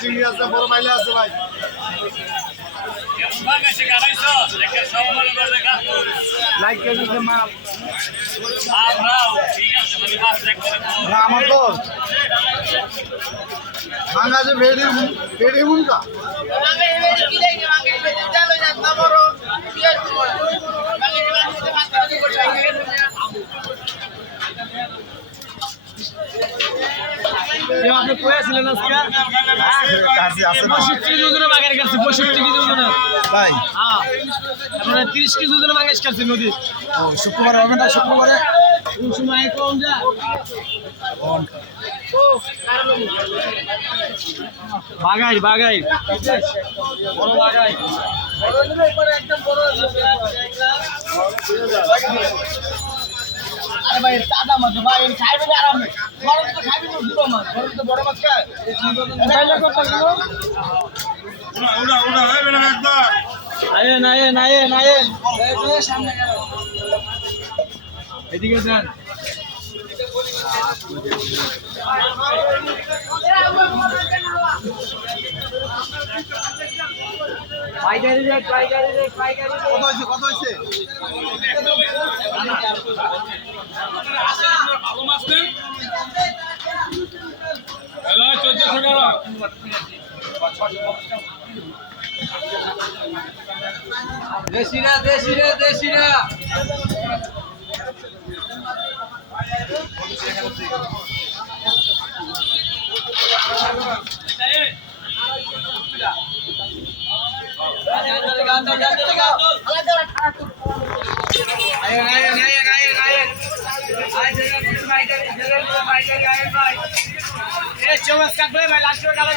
চিংড়ি আছে, বড় মাইলে আছে ভাই। লাইক কেজি মাল আমার তো বাংলাদেশে ভেড়ি মুনকা আপনি কয়েছিলেন আজকে 65 কেজি ওজনের মাছের কাছে 65 কেজি ওজনের তাই হ্যাঁ আপনারা 30 কেজি ওজনের মাছ কাটছেন নদী ও শুক্রবার হবে না শুক্রবারে কোন সময় কম যা বাগাই বাগাই বড় বাগাই একদম বড় আরে ভাই দাদা মাছ ভাই খাইবে না আরামে বড় তো খাইবে না দুটো মাছ বড় তো বড় মাছ খায় খাইলে কত কিলো ওড়া ওড়া হবে না একবার আয়েন আয়েন আয়েন আয়েন এই সামনে গেল এদিকে যান পাইকারি রেট পাইকারি রেট পাইকারি কত হয়েছে ভালো মাছ নেই হ্যালো 1400 টাকা দেশিরা দেশিরা দেশিরা চৌবাস কাটবে ভাই লাস্ট কাটা